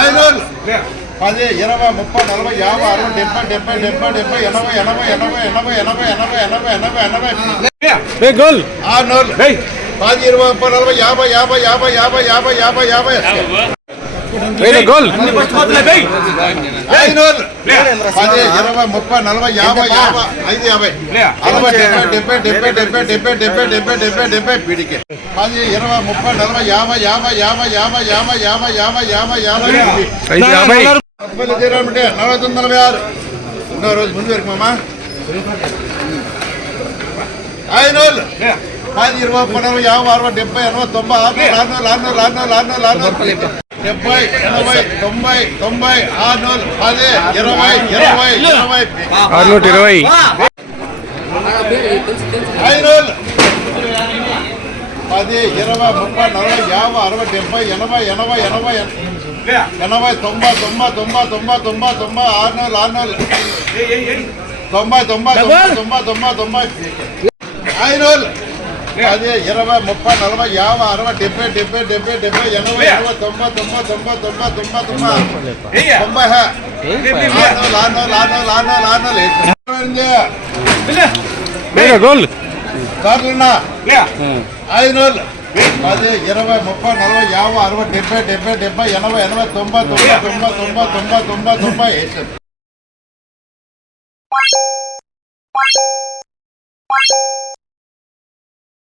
500 10 20 30 40 50 60 70 80 80 goal 600 10 20 30 40 50 goal 500 10 20 30 40 50 పీడికే 10 20 30 40 50 ఉన్నో రోజు ముందు వరకు మామా 500 10 20 30 40 50 60 70 80 90 600 10 20 620 500 10 20 30 40 50 60 70 80 అదే 20 30 40 50 60 70 80 గోల్ 500 10 20 30 40 50 60 70 80